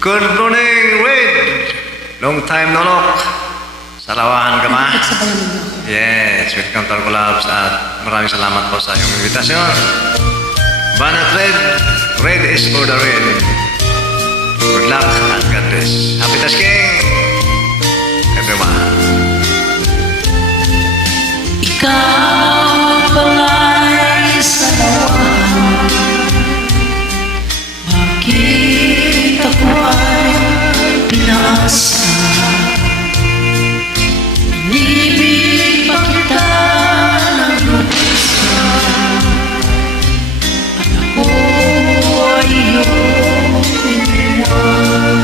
Good morning, Red! Long time no look. Salawahan ka ba? Yes, welcome to our collabs at maraming salamat po sa iyong invitasyon. Banat Red, Red is for the red. Good luck and God bless. Happy tasking, everyone. Ikaw pala'y sa lawan, bakit ako ay pinaasa? Inibig pa kita ng lubusan, at ako ay iyong iniwan.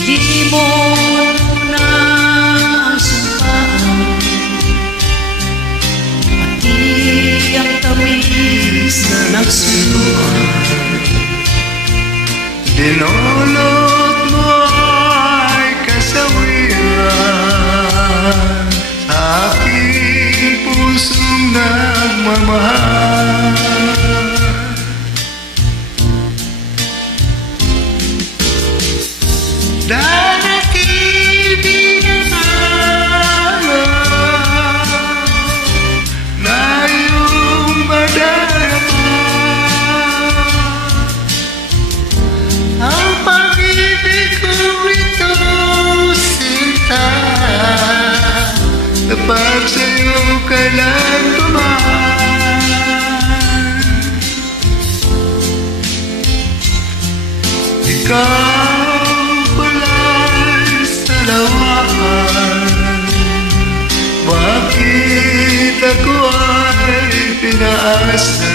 Hindi mo na ang sumpaan, pati ang tamis na nagsunduan. Dinulot mo ay kasawiran sa aking pusong nagmamahal. Danatil na na iyong madarama ang pag-ibig ko ito, sinta, tapag sa'yo kailan tumahan. Ikaw bakit ako ay pinaasa?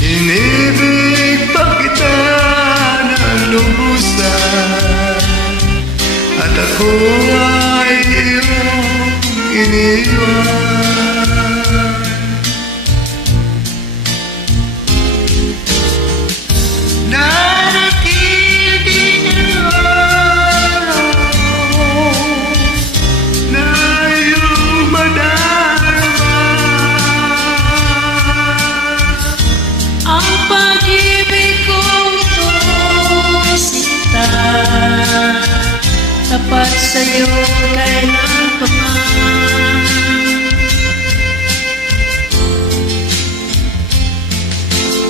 Inibig pa kita ng lubusan, at ako ay iyong iniwan. Tapat sa'yo kailan pa man.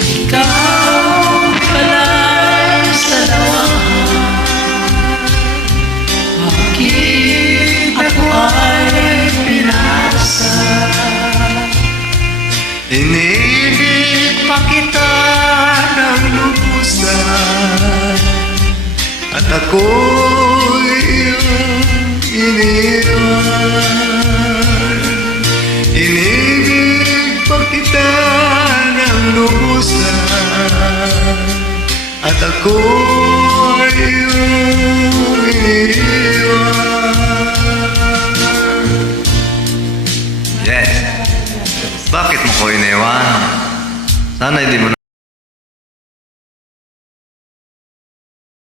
Ikaw pala'y sa lawan, bakit ako ay pinasa? Inibig pa kita ng lubusan, at ako'y iyong iniwan. Inibig pa kita ng lubusan, at ako'y iyong iniwan. Yes. Bakit mo ko iniwan? Sana hindi mo